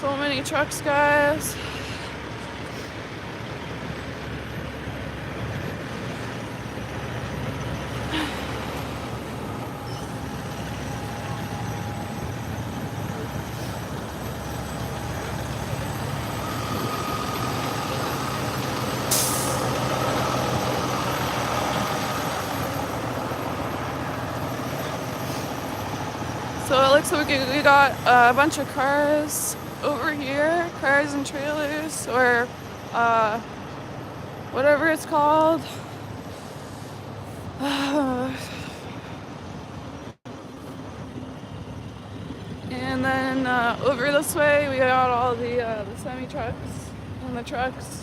So many trucks, guys. So it looks like we got a bunch of cars over here, cars and trailers, or whatever it's called. And then over this way we got all the semi-trucks and the trucks.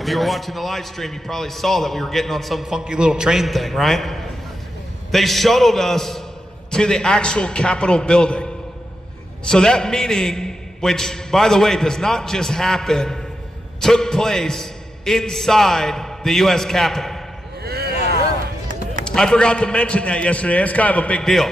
If you were watching the live stream, you probably saw that we were getting on some funky little train thing, right? They shuttled us to the actual Capitol building. So that meeting, which, by the way, does not just happen, took place inside the U.S. Capitol. I forgot to mention that yesterday. That's kind of a big deal.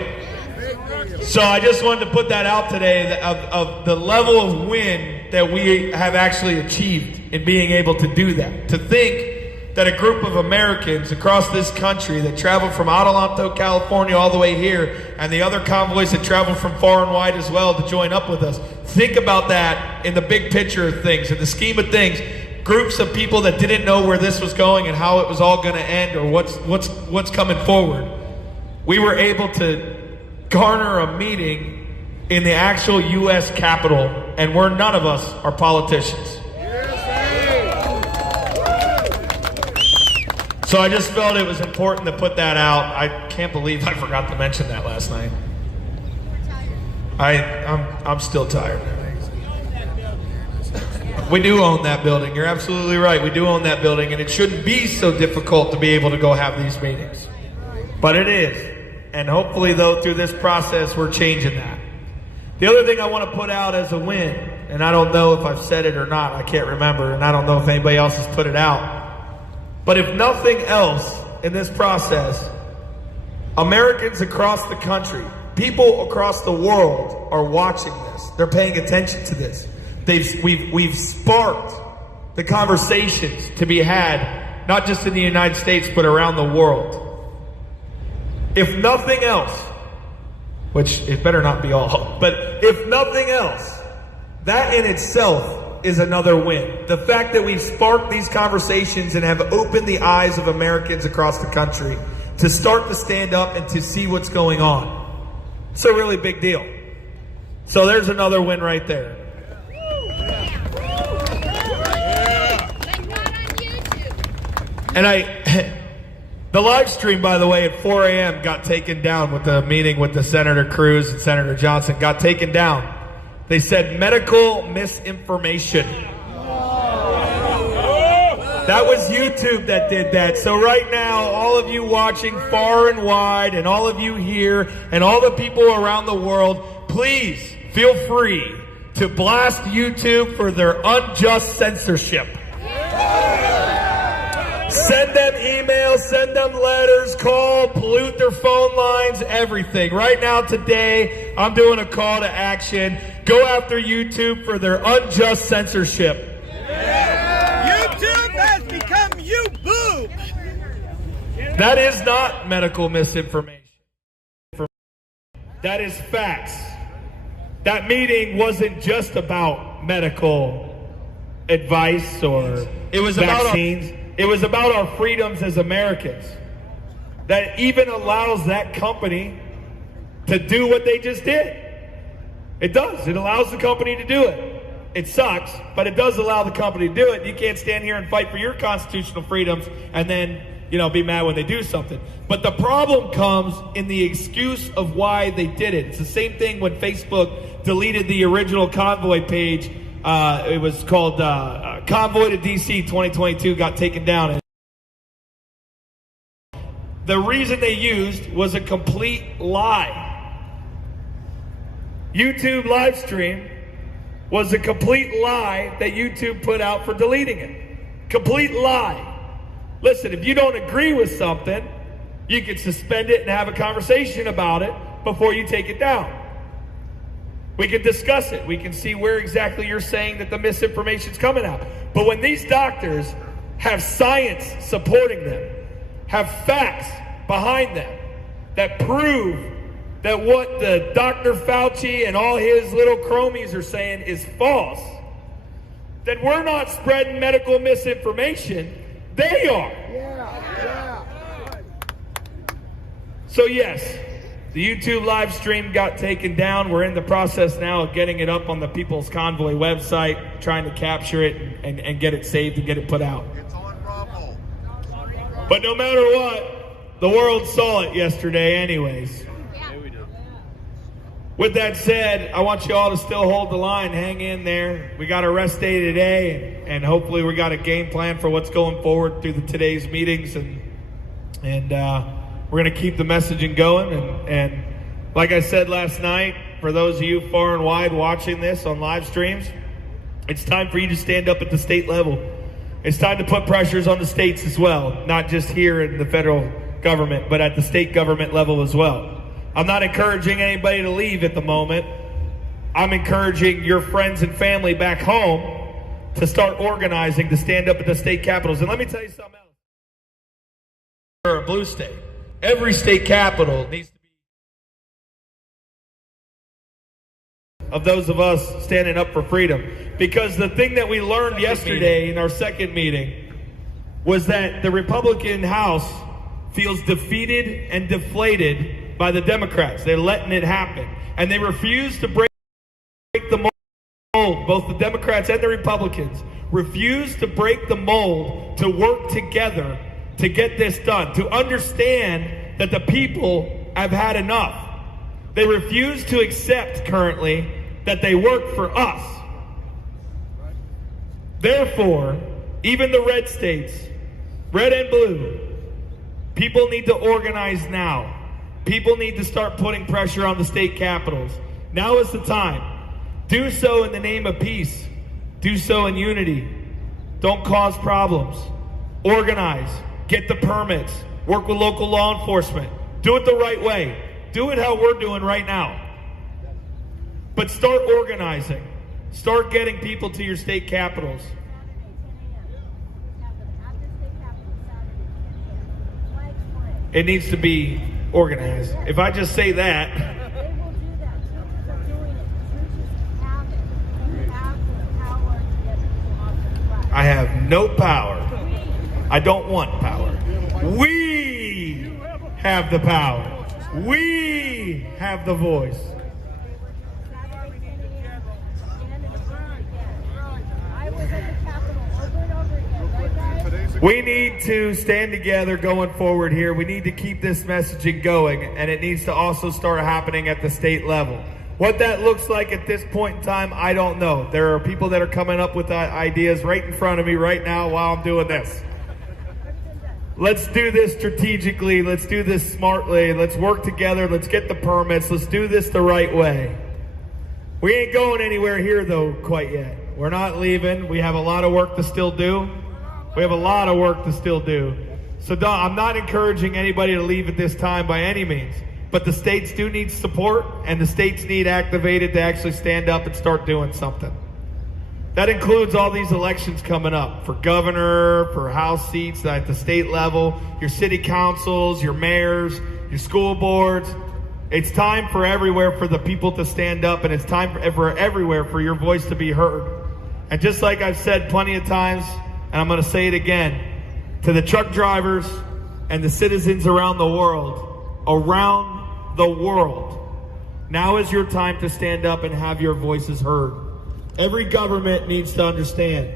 So I just wanted to put that out today of the level of win that we have actually achieved in being able to do that. To think that a group of Americans across this country that travel from Adelanto, California all the way here, and the other convoys that travel from far and wide as well to join up with us. Think about that in the big picture of things, in the scheme of things. Groups of people that didn't know where this was going and how it was all going to end or what's coming forward. We were able to garner a meeting in the actual U.S. Capitol, and none of us are politicians. So I just felt it was important to put that out. I can't believe I forgot to mention that last night. I'm still tired. We do own that building. You're absolutely right. We do own that building, and it shouldn't be so difficult to be able to go have these meetings. But it is. And hopefully, though, through this process, we're changing that. The other thing I want to put out as a win, and I don't know if I've said it or not, I can't remember, and I don't know if anybody else has put it out. But if nothing else in this process, Americans across the country, people across the world are watching this. They're paying attention to this. We've sparked the conversations to be had, not just in the United States, but around the world. If nothing else, which it better not be all, but if nothing else, that in itself is another win. The fact that we've sparked these conversations and have opened the eyes of Americans across the country to start to stand up and to see what's going on. It's a really big deal. So there's another win right there. And the live stream, by the way, at 4 a.m. got taken down with the meeting with the Senator Cruz and Senator Johnson. Got taken down. They said medical misinformation. That was YouTube that did that. So right now, all of you watching far and wide, and all of you here, and all the people around the world, please feel free to blast YouTube for their unjust censorship. Send them emails, send them letters, call, pollute their phone lines, everything. Right now, today, I'm doing a call to action. Go after YouTube for their unjust censorship. YouTube has become you-boo. That is not medical misinformation. That is facts. That meeting wasn't just about medical advice or vaccines. It was about our freedoms as Americans. That even allows that company to do what they just did. It does. It allows the company to do it. It sucks, but it does allow the company to do it. You can't stand here and fight for your constitutional freedoms and then, be mad when they do something. But the problem comes in the excuse of why they did it. It's the same thing when Facebook deleted the original Convoy page. It was called Convoy to DC 2022, got taken down. The reason they used was a complete lie. YouTube live stream was a complete lie that YouTube put out for deleting it. Complete lie. Listen, if you don't agree with something, you can suspend it and have a conversation about it before you take it down. We can discuss it. We can see where exactly you're saying that the misinformation's coming out. But when these doctors have science supporting them, have facts behind them that prove that what the Dr. Fauci and all his little chromies are saying is false, then we're not spreading medical misinformation. They are. Yeah. So yes, the YouTube live stream got taken down. We're in the process now of getting it up on the People's Convoy website, trying to capture it and get it saved and get it put out. It's on Rumble. But no matter what, the world saw it yesterday anyways. With that said, I want you all to still hold the line, hang in there. We got a rest day today, and hopefully we got a game plan for what's going forward through today's meetings, and we're going to keep the messaging going. And like I said last night, for those of you far and wide watching this on live streams, it's time for you to stand up at the state level. It's time to put pressures on the states as well, not just here in the federal government, but at the state government level as well. I'm not encouraging anybody to leave at the moment. I'm encouraging your friends and family back home to start organizing to stand up at the state capitals. And let me tell you something else. Or a blue state. Every state capital needs to be of those of us standing up for freedom. Because the thing that we learned yesterday in our second meeting was that the Republican House feels defeated and deflated by the Democrats. They're letting it happen. And they refuse to break the mold. Both the Democrats and the Republicans refuse to break the mold to work together to get this done, to understand that the people have had enough. They refuse to accept currently that they work for us. Therefore, even the red states, red and blue, people need to organize now. People need to start putting pressure on the state capitals. Now is the time. Do so in the name of peace. Do so in unity. Don't cause problems. Organize. Get the permits. Work with local law enforcement. Do it the right way. Do it how we're doing right now. But start organizing. Start getting people to your state capitals. It needs to be organized. If I just say that, They will do that. They're doing it. You just have it. You have the power to get people off the track. I have no power. I don't want power. We have the power. We have the voice. Saturday, 10 a.m. Again and again. I was at the Capitol over and over again. Right, guys? We need to stand together going forward here. We need to keep this messaging going, and it needs to also start happening at the state level. What that looks like at this point in time, I don't know. There are people that are coming up with ideas right in front of me right now while I'm doing this. Let's do this strategically. Let's do this smartly. Let's work together. Let's get the permits. Let's do this the right way. We ain't going anywhere here, though, quite yet. We're not leaving. We have a lot of work to still do. We have a lot of work to still do. So I'm not encouraging anybody to leave at this time by any means. But the states do need support, and the states need activated to actually stand up and start doing something. That includes all these elections coming up for governor, for House seats at the state level, your city councils, your mayors, your school boards. It's time for everywhere for the people to stand up, and it's time for everywhere for your voice to be heard. And just like I've said plenty of times, and I'm going to say it again, to the truck drivers and the citizens around the world, Now is your time to stand up and have your voices heard. Every government needs to understand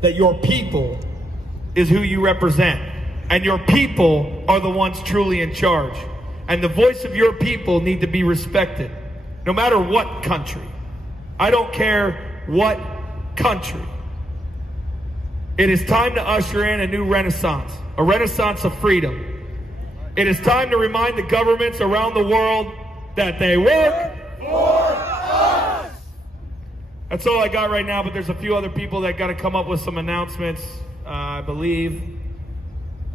that your people is who you represent, and your people are the ones truly in charge. And the voice of your people need to be respected, no matter what country. I don't care what country. It is time to usher in a new renaissance, a renaissance of freedom. It is time to remind the governments around the world that they work for us. That's all I got right now, but there's a few other people that got to come up with some announcements, I believe.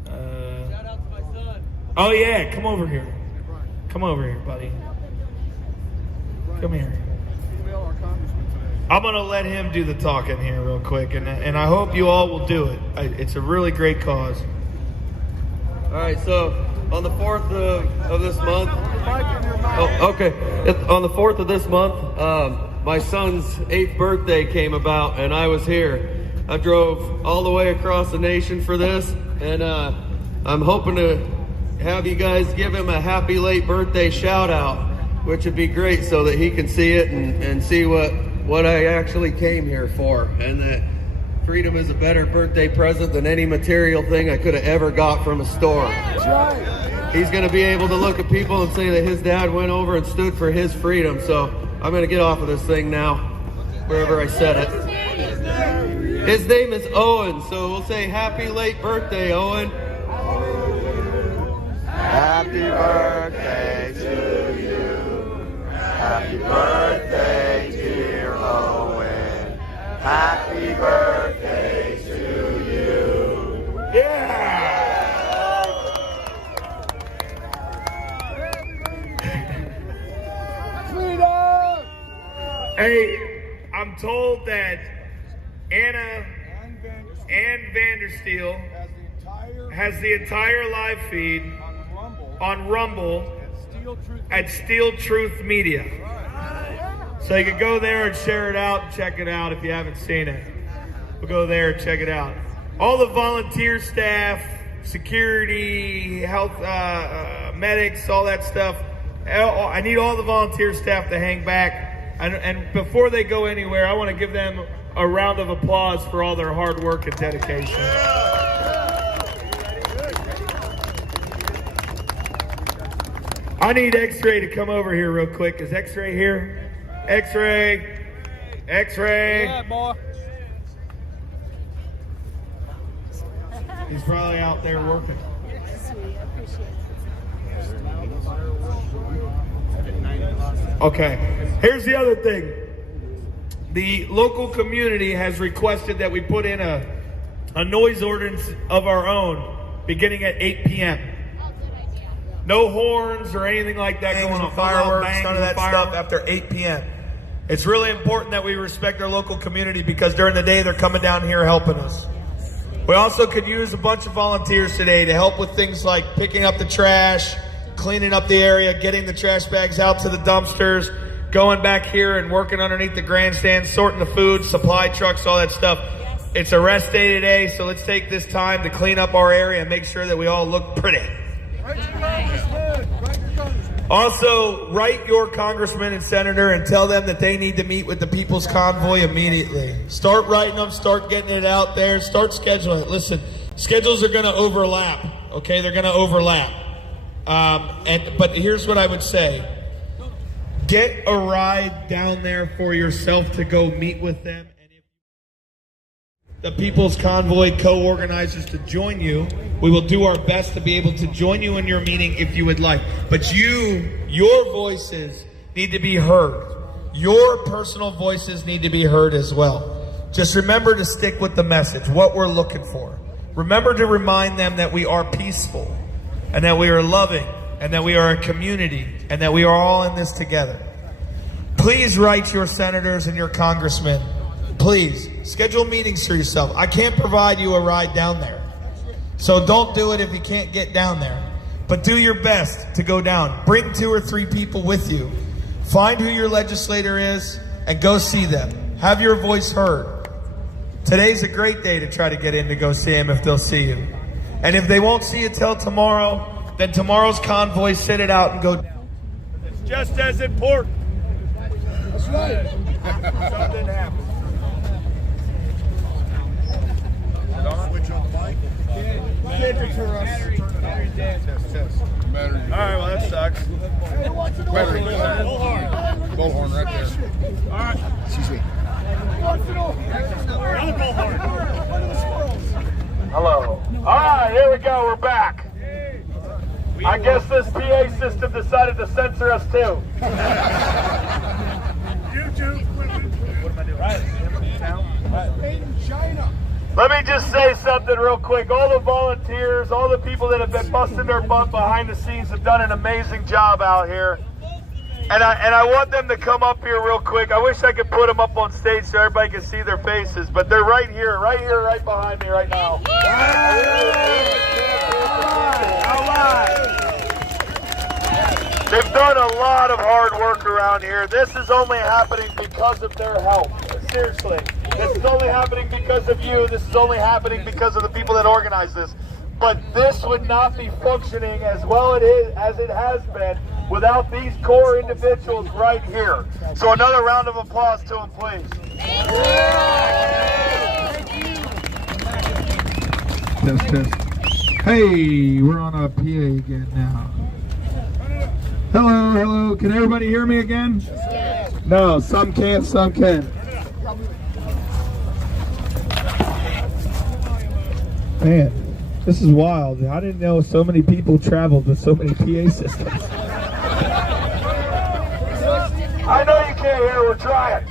Shout out to my son. Oh yeah, come over here. Come over here, buddy. Come here. I'm gonna let him do the talking here real quick, and I hope you all will do it. It's a really great cause. All right, so on the 4th of this month, on the 4th of this month, my son's 8th birthday came about, and I was here. I drove all the way across the nation for this, and I'm hoping to have you guys give him a happy late birthday shout out, which would be great so that he can see it and see what I actually came here for, and that freedom is a better birthday present than any material thing I could have ever got from a store. That's right. He's going to be able to look at people and say that his dad went over and stood for his freedom. So I'm going to get off of this thing now, wherever I said it. His name is Owen, so we'll say happy late birthday, Owen. Happy birthday to you. Happy birthday, dear Owen. Happy birthday to you. Yeah! Hey, I'm told that Ann Vandersteel has the entire live feed on Rumble at Steel Truth Media. So you can go there and share it out and check it out if you haven't seen it. We'll go there and check it out. All the volunteer staff, security, health, medics, all that stuff. I need all the volunteer staff to hang back. And before they go anywhere, I want to give them a round of applause for all their hard work and dedication. I need X-Ray to come over here real quick. Is X-Ray here? X-Ray. X-Ray. Yeah, boy. He's probably out there working. Okay, here's the other thing. The local community has requested that we put in a noise ordinance of our own beginning at 8 p.m. No horns or anything like that going on. Fireworks, none of that stuff after 8 p.m. It's really important that we respect our local community because during the day they're coming down here helping us. We also could use a bunch of volunteers today to help with things like picking up the trash, cleaning up the area, getting the trash bags out to the dumpsters, going back here and working underneath the grandstand, sorting the food, supply trucks, all that stuff. It's a rest day today, so let's take this time to clean up our area and make sure that we all look pretty. Also, write your congressman and senator and tell them that they need to meet with the People's Convoy immediately. Start writing them, start getting it out there, start scheduling it. Listen, schedules are going to overlap, okay? They're going to overlap. But here's what I would say. Get a ride down there for yourself to go meet with them. And if the People's Convoy co-organizers to join you, we will do our best to be able to join you in your meeting if you would like. But your voices need to be heard. Your personal voices need to be heard as well. Just remember to stick with the message, what we're looking for. Remember to remind them that we are peaceful and that we are loving and that we are a community and that we are all in this together. Please write your senators and your congressmen. Please, schedule meetings for yourself. I can't provide you a ride down there. So don't do it if you can't get down there. But do your best to go down. Bring 2 or 3 people with you. Find who your legislator is and go see them. Have your voice heard. Today's a great day to try to get in to go see them if they'll see you. And if they won't see you till tomorrow, then tomorrow's convoy, sit it out and go down. just as important. That's right. Something happened. Switch on the mic. Battery dead. Test. Battery. All right, well, that sucks. Battery. Bullhorn right there. All right. Excuse me. Hello. All right, here we go. We're back. I guess this PA system decided to censor us too. YouTube. What am I doing? Right. Made in China. Let me just say something real quick. All the volunteers, all the people that have been busting their butt behind the scenes have done an amazing job out here. And I want them to come up here real quick. I wish I could put them up on stage so everybody can see their faces, but they're right here, right behind me right now. All right. They've done a lot of hard work around here. This is only happening because of their help. Seriously. This is only happening because of you. This is only happening because of the people that organize this. But this would not be functioning as well as it has been without these core individuals right here. So another round of applause to them, please. Test. Hey, we're on a PA again now. Hello. Can everybody hear me again? No, some can't, some can. Man, this is wild. I didn't know so many people traveled with so many PA systems. I know you can't hear, we're trying.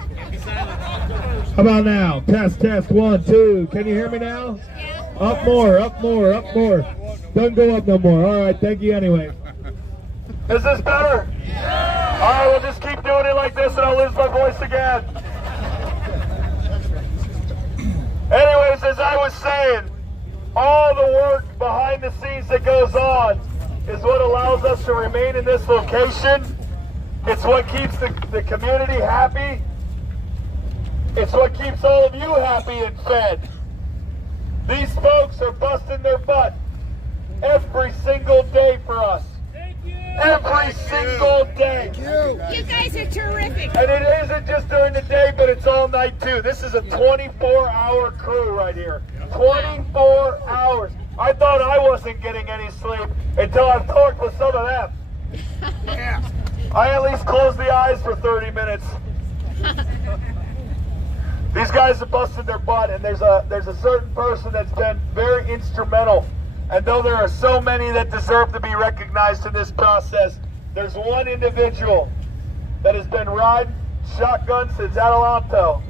How about now? Test, 1, 2. Can you hear me now? Up more. Don't go up no more. All right, thank you anyway. Is this better? Yeah. All right, we'll just keep doing it like this and I'll lose my voice again. Anyways, as I was saying, all the work behind the scenes that goes on is what allows us to remain in this location. It's what keeps the community happy. It's what keeps all of you happy and fed. These folks are busting their butt every single day for us. Every single day. You guys are terrific. And it isn't just during the day, but it's all night too. This is a 24-hour crew right here. 24 hours. I thought I wasn't getting any sleep until I've talked with some of them. Yeah. I at least closed the eyes for 30 minutes. These guys have busted their butt, and there's a certain person that's been very instrumental. And though there are so many that deserve to be recognized in this process, there's one individual that has been riding shotgun since Adelanto.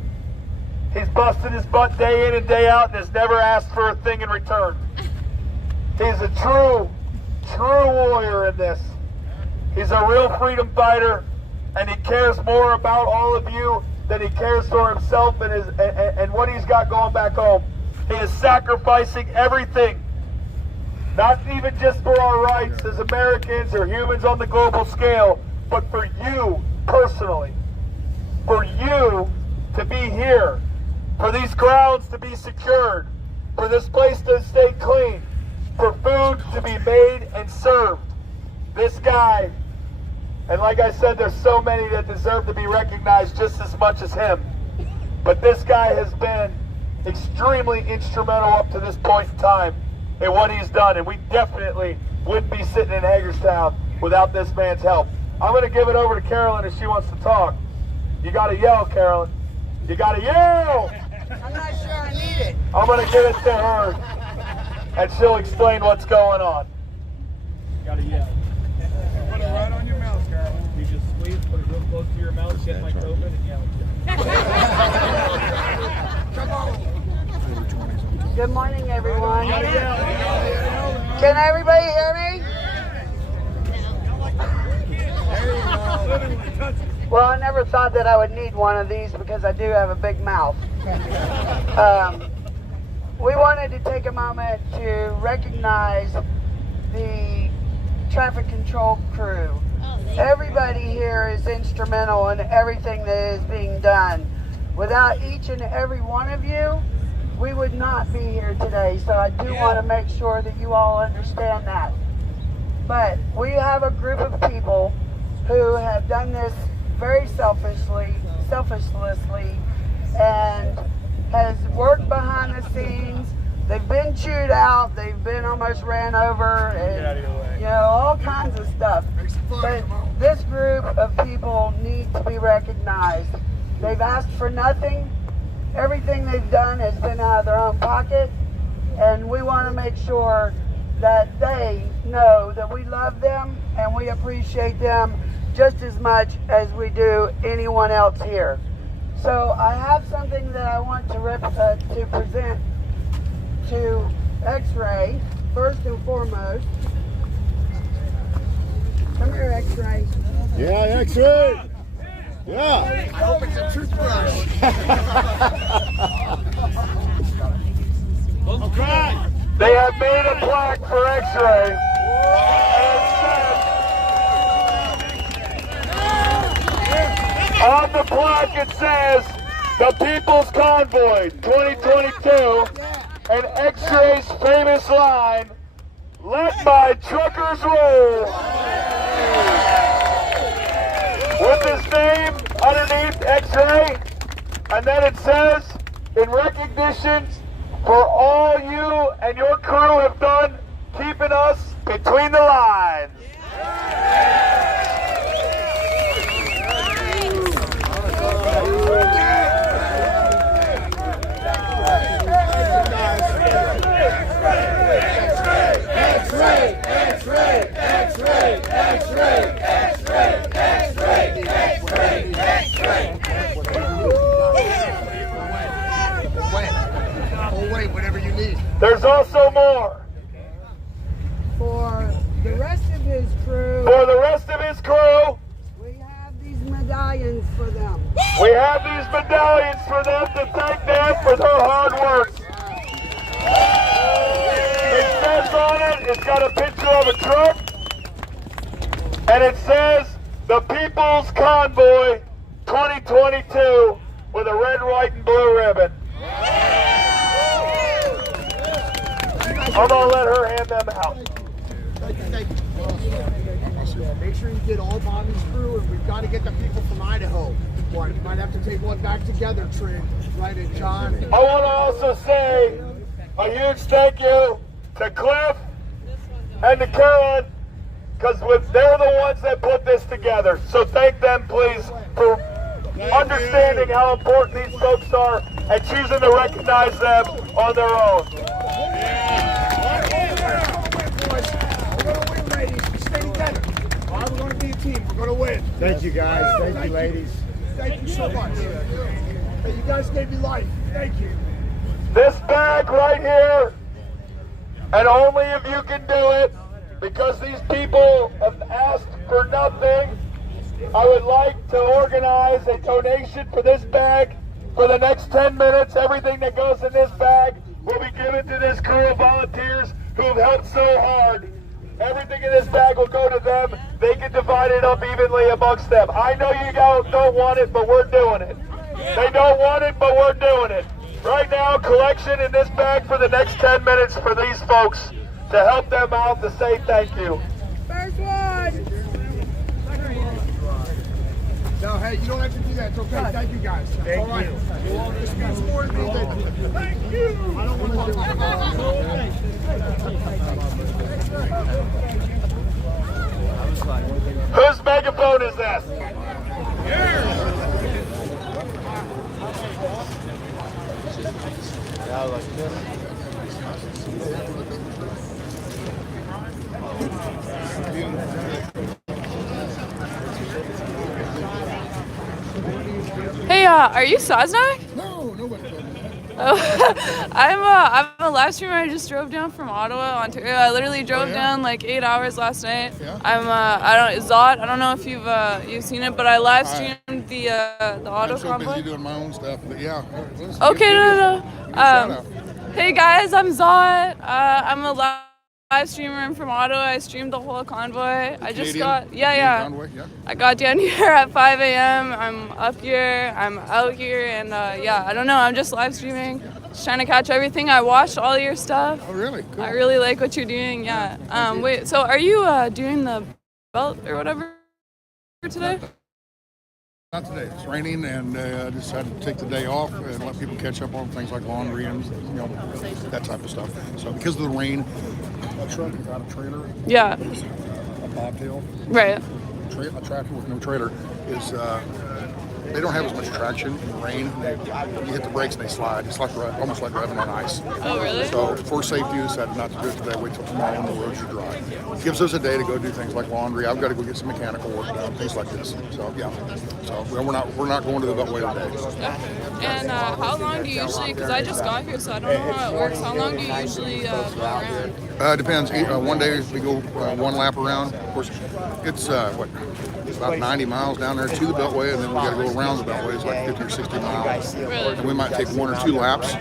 He's busted his butt day in and day out and has never asked for a thing in return. He's a true warrior in this. He's a real freedom fighter, and he cares more about all of you than he cares for himself and what he's got going back home. He is sacrificing everything, not even just for our rights as Americans or humans on the global scale, but for you personally. For you to be here, for these grounds to be secured, for this place to stay clean, for food to be made and served. This guy, and like I said, there's so many that deserve to be recognized just as much as him. But this guy has been extremely instrumental up to this point in time in what he's done, and we definitely wouldn't be sitting in Hagerstown without this man's help. I'm going to give it over to Carolyn if she wants to talk. You got to yell, Carolyn. You got to yell! I'm not sure I need it. I'm going to give it to her, and she'll explain what's going on. You gotta yell. Put it right on your mouth, Carolyn. You just squeeze, put it real close to your mouth, get my COVID, and yell. Come on. Good morning, everyone. Can everybody hear me? Well, I never thought that I would need one of these because I do have a big mouth. We wanted to take a moment to recognize the traffic control crew. Everybody here is instrumental in everything that is being done. Without each and every one of you, we would not be here today. So I do want to make sure that you all understand that. But we have a group of people who have done this very selfishly, and has worked behind the scenes. They've been chewed out, they've been almost ran over, and all kinds of stuff. But this group of people need to be recognized. They've asked for nothing. Everything they've done has been out of their own pocket, and we want to make sure that they know that we love them and we appreciate them just as much as we do anyone else here. So I have something that I want to present to X-Ray, first and foremost. Come here, X-Ray. Yeah, X-Ray. Yeah. I hope it's a toothbrush. Okay. They have made a plaque for X-Ray. On the plaque it says, "The People's Convoy 2022," and X-Ray's famous line, "Let my truckers roll." With his name underneath X-Ray, and then it says, "In recognition for all you and your crew have done, keeping us between the lines." X-Ray, X-Ray, X-Ray, X-Ray, X-Ray, X-Ray, X-Ray, X-Ray. Oh wait, whatever you need. There's also more. For the rest of his crew, We have these medallions for them. We have these medallions for them to thank them for their hard work. It says on it, it's got a picture of a truck, and it says, "The People's Convoy 2022," with a red, white, and blue ribbon. I'm gonna let her hand them out. Thank you. Make sure you get all Bobby's crew, and we've got to get the people from Idaho. Might have to take one back together, Trent. Right, and John. I want to also say a huge thank you to Cliff and to Karen, because they're the ones that put this together. So thank them, please, for understanding how important these folks are and choosing to recognize them on their own. We're going to win, ladies. We stay together. All right, we're going to be a team. We're going to win. Thank you, guys. Thank you, ladies. Thank you so much. Hey, you guys gave me life. Thank you. This bag right here, and only if you can do it, because these people have asked for nothing, I would like to organize a donation for this bag for the next 10 minutes. Everything that goes in this bag will be given to this crew of volunteers who have helped so hard. Everything in this bag will go to them. They can divide it up evenly amongst them. I know you guys don't want it, but we're doing it. They don't want it, but we're doing it. Right now, collection in this bag for the next 10 minutes for these folks to help them out, to say thank you. First one. No, hey, you don't have to do that. It's okay. Thank you, guys. Thank all right. You. This means more to me than thank you. I don't want to do it. Whose megaphone is that? Hey, are you Sasnak? No, nobody told me that. Oh, I'm a live streamer. I just drove down from Ottawa, Ontario. I literally drove down like 8 hours last night. Yeah. Zod. I don't know if you've seen it, but I live streamed the auto I'm so convoy. busy doing my own stuff, but yeah. Okay, no. Hey guys, I'm Zod. I'm a live streamer. I'm from Ottawa. I streamed the whole convoy. I just got Convoy, yeah. I got down here at 5 a.m. I'm up here. I'm out here, and I don't know. I'm just live streaming, just trying to catch everything. I watched all your stuff. Oh, really? Cool. I really like what you're doing. Yeah. Wait. So are you doing the belt or whatever? today? Not today. It's raining, and I decided to take the day off and let people catch up on things like laundry and that type of stuff. So because of the rain, a truck without a trailer, Yeah. is a bobtail. Right. A tractor with no trailer is they don't have as much traction in the rain. You hit the brakes and they slide. It's like almost like driving on ice. Oh, really? So for safety, we decided not to do it today. Wait till tomorrow when the roads are dry. It gives us a day to go do things like laundry. I've got to go get some mechanical work done, things like this. So yeah. So we're not going to the Beltway today. And how long do you usually? Because I just got here, so I don't know how it works. How long do you usually go around? Depends. One day we go one lap around. Of course, it's about 90 miles down there to the Beltway, and then we got to go around the Beltway. It's like 50 or 60 miles. Really? And we might take 1 or 2 laps.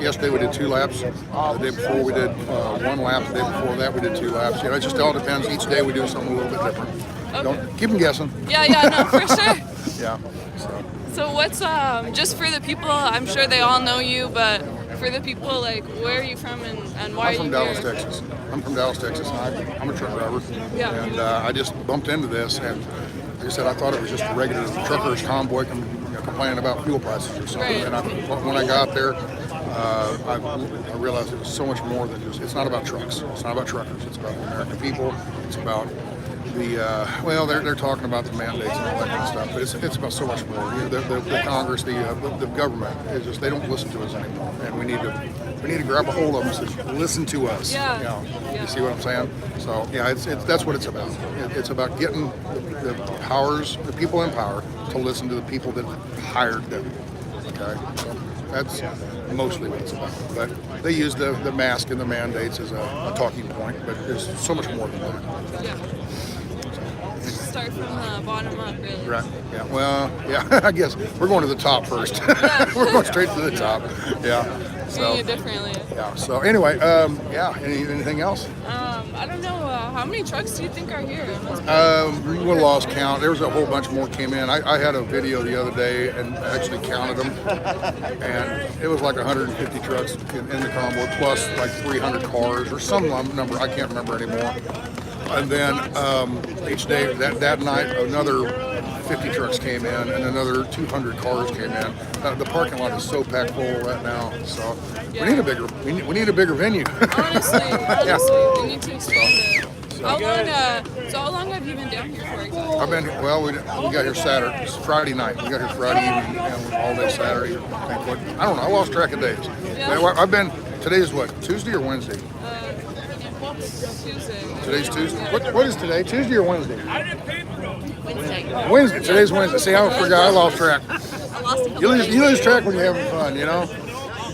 Yesterday we did 2 laps. The day before we did 1 lap. The day before that we did 2 laps. It just all depends. Each day we do something a little bit different. Okay. Don't keep them guessing. Yeah, no, for sure. Yeah. So what's just for the people? I'm sure they all know you, but for the people, like, where are you from and why are you I'm from Dallas, here? Texas. I'm from Dallas, Texas. And I'm a truck driver. Yeah. And I just bumped into this, and like I said, I thought it was just a regular truckers convoy complaining about fuel prices or something. Right. And when I got there, I realized it was so much more than just. It's not about trucks. It's not about truckers. It's about the American people. It's about the they're talking about the mandates and all that kind of stuff, but it's about so much more. The Congress, the government, is just they don't listen to us anymore, and we need to grab a hold of them and say, listen to us. Yeah. You see what I'm saying? So yeah, that's what it's about. It's about getting the people in power to listen to the people that hired them. Okay, so that's mostly what it's about. But they use the mask and the mandates as a talking point, but there's so much more than that. Yeah. Start from the bottom up, really. Right. Yeah. Well, yeah. I guess we're going to the top first. We're going straight to the top. Yeah. So. Doing it differently. Yeah. So anyway, anything else? I don't know. How many trucks do you think are here? We lost count. There was a whole bunch more came in. I had a video the other day and actually counted them, and it was like 150 trucks in the convoy plus like 300 cars or some number. I can't remember anymore. And then each day, that night, another 50 trucks came in and another 200 cars came in. The parking lot is so packed full right now. So we need a bigger venue. Honestly, we need to expand it. So how long have you been down here for exactly? We got here Saturday. It's Friday night. We got here Friday evening and all day Saturday. I don't know. I lost track of days. Yeah. Today's what? Tuesday or Wednesday? Tuesday. Today's Tuesday. What is today? Tuesday or Wednesday? Wednesday. Wednesday. Today's Wednesday. See, I forgot. I lost track. You lose track when you're having fun, you know.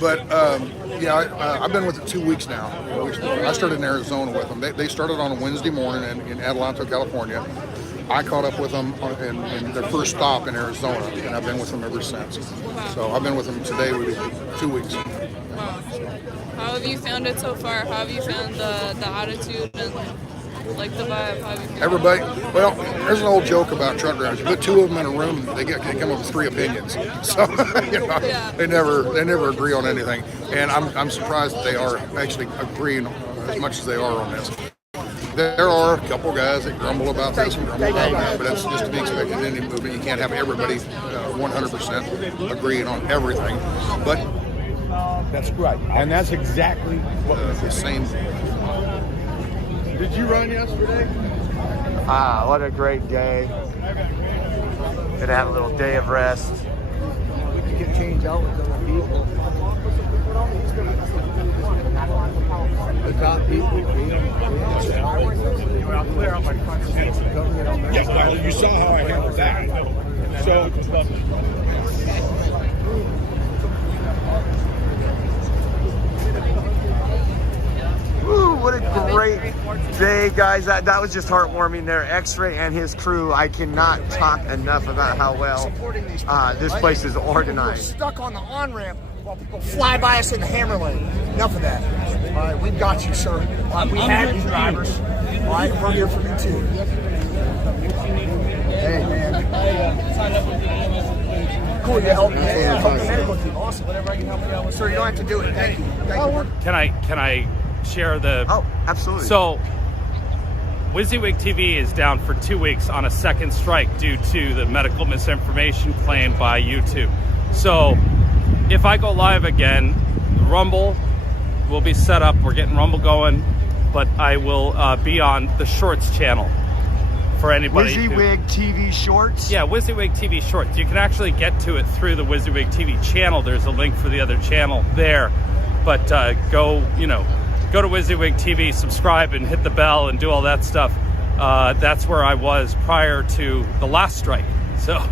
But I've been with it 2 weeks now. I started in Arizona with them. They started on a Wednesday morning in Adelanto, California. I caught up with them in their first stop in Arizona, and I've been with them ever since. So I've been with them today. We did 2 weeks. Wow. How have you found it so far? How have you found the attitude and like the vibe? How have you found Everybody, well, there's an old joke about truck drivers. You put 2 of them in a room, they come up with 3 opinions. So they never agree on anything. And I'm surprised that they are actually agreeing as much as they are on this. There are a couple guys that grumble about this and grumble about that, but that's just to be expected in any movement. You can't have everybody 100% agreeing on everything. But that's right, and that's exactly what the same. Did you run yesterday? What a great day. Gonna have a little day of rest. You can change out with other people. The top people. Yeah, well, you saw how I handled that. So. Woo, what a great day, guys. That was just heartwarming there. X-Ray and his crew, I cannot talk enough about how well this place is organized. We're stuck on the on-ramp while people fly by us in the hammer lane. Enough of that. All right, we got you, sir. We have you, drivers. All right, we're here for you, too. Hey, man. Cool, you help me. Yeah, help the medical team. Awesome. Whatever I can help you out with. Sir, you don't have to do it. Thank you. Thank you. Can I share the... Oh, absolutely. So, WYSIWYG TV is down for 2 weeks on a second strike due to the medical misinformation claimed by YouTube. So if I go live again, Rumble will be set up. We're getting Rumble going, but I will be on the Shorts channel for anybody. WYSIWYG TV Shorts? Yeah, WYSIWYG TV Shorts. You can actually get to it through the WYSIWYG TV channel. There's a link for the other channel there. But go to WYSIWYG TV, subscribe, and hit the bell and do all that stuff. That's where I was prior to the last strike. So,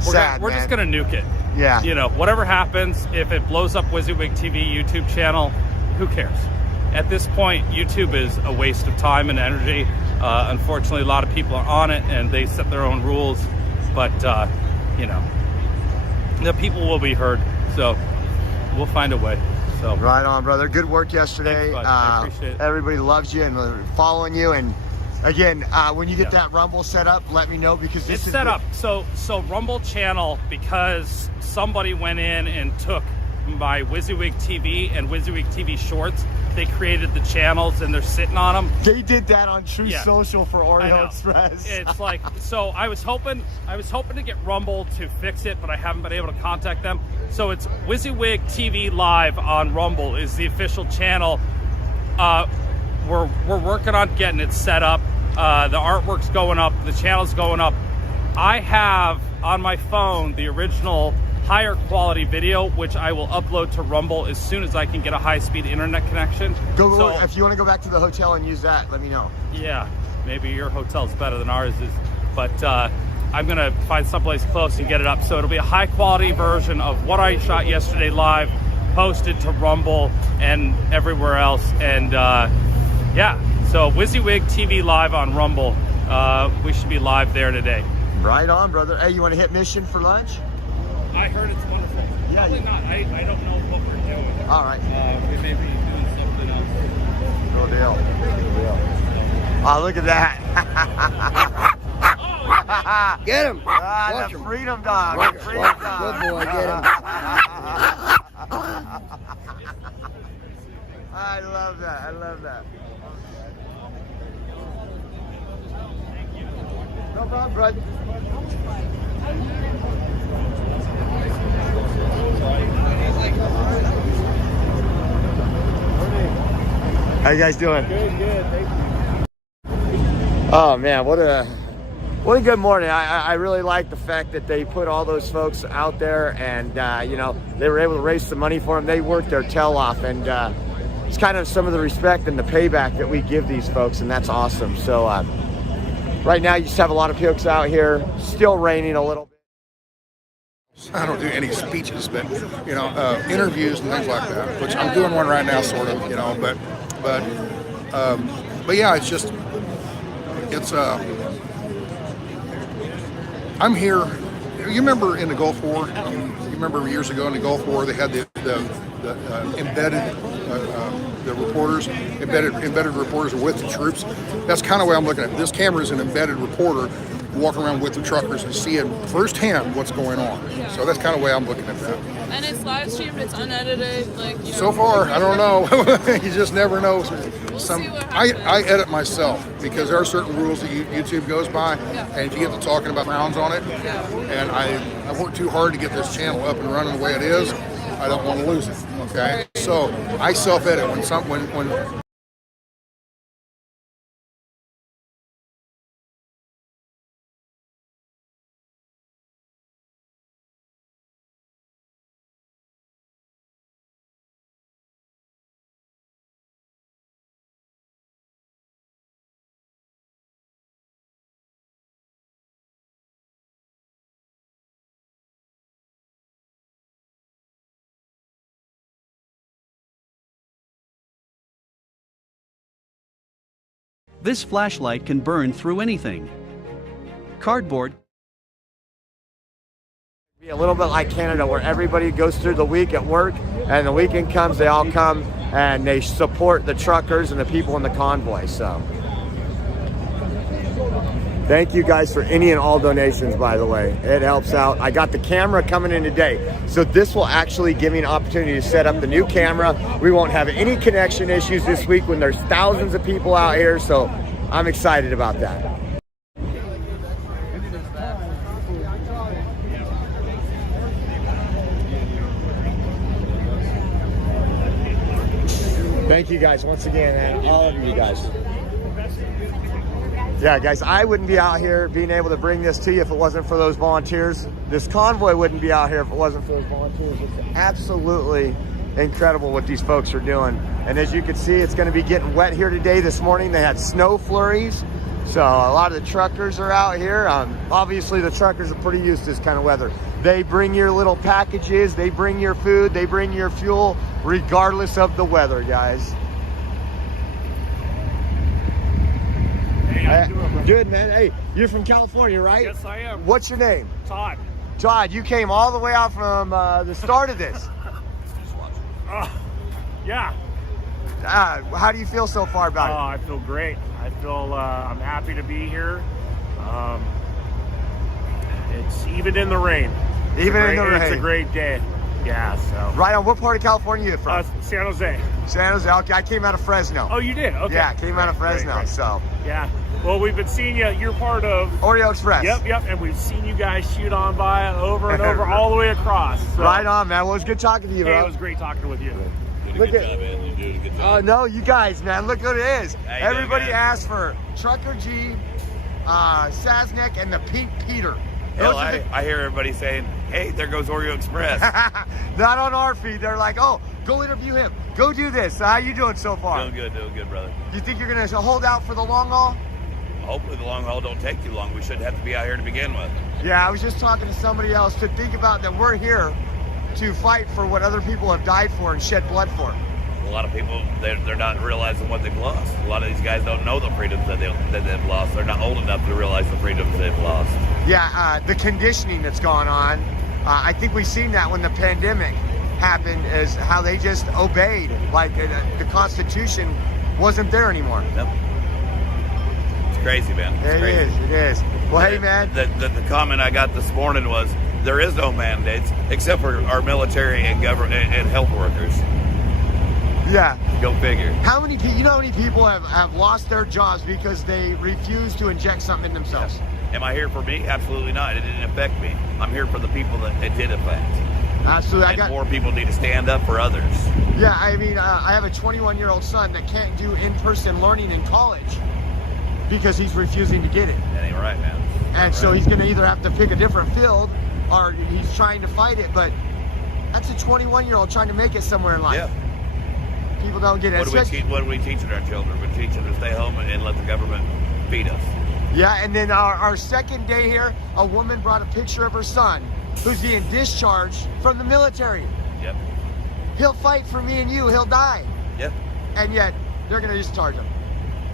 Sad, we're just gonna nuke it. Yeah. You know, whatever happens, if it blows up WYSIWYG TV YouTube channel, who cares? At this point, YouTube is a waste of time and energy. Unfortunately, a lot of people are on it and they set their own rules, but the people will be heard. So we'll find a way. So right on, brother. Good work yesterday. Thanks, bud. I appreciate it. Everybody loves you and following you. And again, when you get that Rumble set up, let me know, because this is set up. So Rumble channel, because somebody went in and took my WYSIWYG TV and WYSIWYG TV Shorts. They created the channels and they're sitting on them. They did that on True Social for Oreo Express. It's like, so I was hoping to get Rumble to fix it, but I haven't been able to contact them. So it's WYSIWYG TV Live on Rumble is the official channel. We're working on getting it set up. The artwork's going up, the channel's going up. I have on my phone the original higher quality video, which I will upload to Rumble as soon as I can get a high-speed internet connection. If you want to go back to the hotel and use that, let me know. Yeah, maybe your hotel's better than ours is, but I'm gonna find someplace close and get it up. So it'll be a high-quality version of what I shot yesterday live, posted to Rumble and everywhere else. And yeah, so WYSIWYG TV Live on Rumble. We should be live there today. Right on, brother. Hey, you want to hit Mission for lunch? I heard it's wonderful. Yeah. Probably not. I don't know what we're doing. All right. We may be doing something else. No deal. Oh, look at that. Get him. The Freedom Dog. Watch The Freedom Dog. Good boy, get him. I love that. I love that. No problem, bud. How you guys doing? Good, thank you. Oh man, what a good morning. I really like the fact that they put all those folks out there, and they were able to raise some money for them. They worked their tail off, and it's kind of some of the respect and the payback that we give these folks, and that's awesome. So right now you just have a lot of folks out here, still raining a little bit. I don't do any speeches, but interviews and things like that, which I'm doing one right now, sort of, but yeah, I'm here. You remember in the Gulf War? You remember years ago in the Gulf War they had the embedded the reporters, embedded reporters with the troops. That's kind of the way I'm looking at it. This camera is an embedded reporter walking around with the truckers and seeing firsthand what's going on. So that's kind of the way I'm looking at that. And it's live streamed, it's unedited, So far, I don't know. You just never know. I edit myself because there are certain rules that YouTube goes by, and if you get to talking about rounds on it, and I worked too hard to get this channel up and running the way it is, I don't want to lose it. Okay, so I self-edit when This flashlight can burn through anything. Cardboard. Be a little bit like Canada, where everybody goes through the week at work, and the weekend comes, they all come and they support the truckers and the people in the convoy. So Thank you guys for any and all donations, by the way. It helps out. I got the camera coming in today. So this will actually give me an opportunity to set up the new camera. We won't have any connection issues this week when there's thousands of people out here. So I'm excited about that. Thank you guys once again, man. All of you guys. Yeah, guys, I wouldn't be out here being able to bring this to you if it wasn't for those volunteers. This convoy wouldn't be out here if it wasn't for those volunteers. It's absolutely incredible what these folks are doing. And as you can see, it's going to be getting wet here today. This morning they had snow flurries. So a lot of the truckers are out here. Obviously, the truckers are pretty used to this kind of weather. They bring your little packages, they bring your food, they bring your fuel, regardless of the weather, guys. Hey, how you doing, bro? Good, man. Hey, you're from California, right? Yes, I am. What's your name? Todd. Todd, you came all the way out from the start of this. Yeah. How do you feel so far about it? I feel great. I feel I'm happy to be here. It's even in the rain. Even in the rain. It's a great day. Yeah, so. Right on. What part of California are you from? San Jose. San Jose. Okay, I came out of Fresno. Oh, you did? Okay. Yeah, I came out of Fresno, great. so. Yeah. Well, we've been seeing you. You're part of Oreo Express. Yep. And we've seen you guys shoot on by over and over, all the way across. So. Right on, man. Well, it was good talking to you, bro. Hey, it was great talking with you. Look at, man. You did a good job. No, you guys, man. Look what it is. Everybody asked for Trucker G, Sasnak, and the Pink Peter. Hell, I hear everybody saying, hey, there goes Oreo Express. Not on our feed. They're like, oh, go interview him. Go do this. How you doing so far? Doing good, brother. You think you're going to hold out for the long haul? Hopefully the long haul don't take too long. We shouldn't have to be out here to begin with. Yeah, I was just talking to somebody else to think about that we're here to fight for what other people have died for and shed blood for. A lot of people, they're not realizing what they've lost. A lot of these guys don't know the freedoms that they've lost. They're not old enough to realize the freedoms they've lost. Yeah, the conditioning that's gone on. I think we've seen that when the pandemic happened, is how they just obeyed. Like the Constitution wasn't there anymore. Nope. It's crazy, man. It is. Well, hey, man. The comment I got this morning was, there is no mandates except for our military and government and health workers. Yeah. Go figure. You know how many people have lost their jobs because they refuse to inject something in themselves? Yes. Am I here for me? Absolutely not. It didn't affect me. I'm here for the people that it did affect. Absolutely. More people need to stand up for others. Yeah, I mean, I have a 21-year-old son that can't do in-person learning in college because he's refusing to get it. That ain't right, man. And so he's going to either have to pick a different field or he's trying to fight it. But that's a 21-year-old trying to make it somewhere in life. Yeah. People don't get it. What are we teaching our children? We're teaching them to stay home and let the government feed us. Yeah, and then our second day here, a woman brought a picture of her son who's being discharged from the military. Yep. He'll fight for me and you. He'll die. Yep. And yet, they're going to discharge him.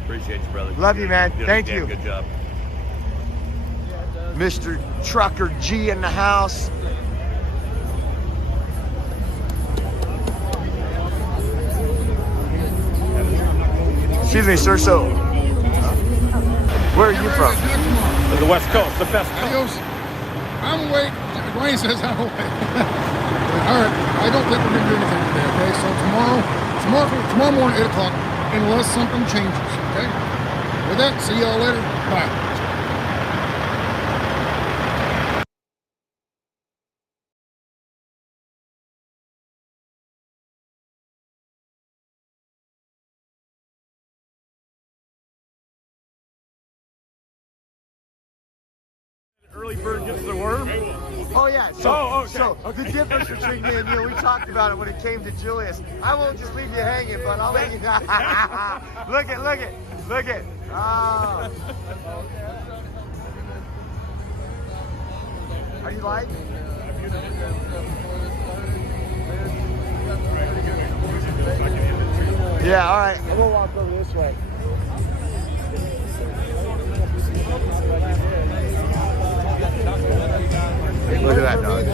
Appreciate you, brother. Love you, man. Thank you. Good job. Mr. Trucker G in the house. Excuse me, sir. So, where are you from? The West Coast, the best coast. I'm awake. Dwayne says I'm awake. All right. I don't think we're going to do anything today, okay? So tomorrow morning, 8 o'clock, unless something changes, okay? With that, see y'all later. Bye. Early bird gets the worm. Oh yeah. So the difference between me and you, we talked about it when it came to Julius. I won't just leave you hanging, but I'll let you. Look it. Oh. Are you live? Yeah. All right. We'll walk over this way. Look at that dog.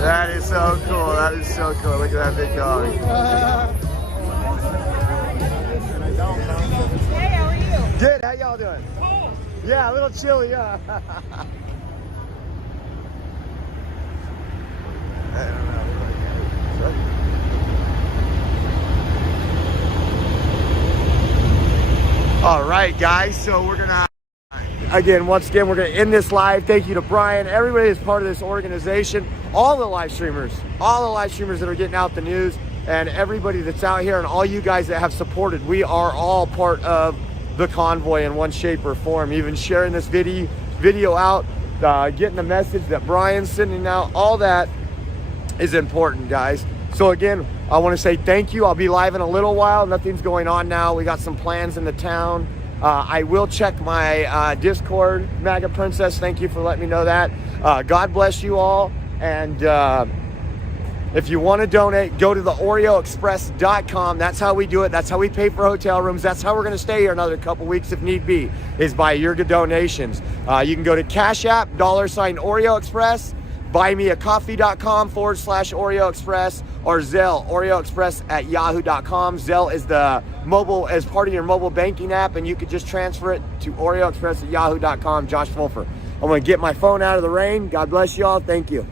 That is so cool. Look at that big dog. y'all doing? Yeah, a little chilly, yeah. I don't know. All right, guys, so we're gonna, once again, we're gonna end this live. Thank you to Brian, everybody that's part of this organization, all the live streamers that are getting out the news, and everybody that's out here, and all you guys that have supported. We are all part of the convoy in one shape or form. Even sharing this video out, getting the message that Brian's sending out, all that is important, guys. So again, I want to say thank you. I'll be live in a little while. Nothing's going on now. We got some plans in the town. I will check my Discord, MAGA Princess. Thank you for letting me know that. God bless you all. And if you want to donate, go to the OreoExpress.com. That's how we do it. That's how we pay for hotel rooms. That's how we're going to stay here another couple weeks if need be, is by your donations. You can go to Cash App, $Oreo Express, buymeacoffee.com/Oreo Express, or Zelle, OreoExpress@yahoo.com. Zelle is the mobile, as part of your mobile banking app, and you could just transfer it to OreoExpress@yahoo.com. Josh Wolfer. I'm going to get my phone out of the rain. God bless you all. Thank you.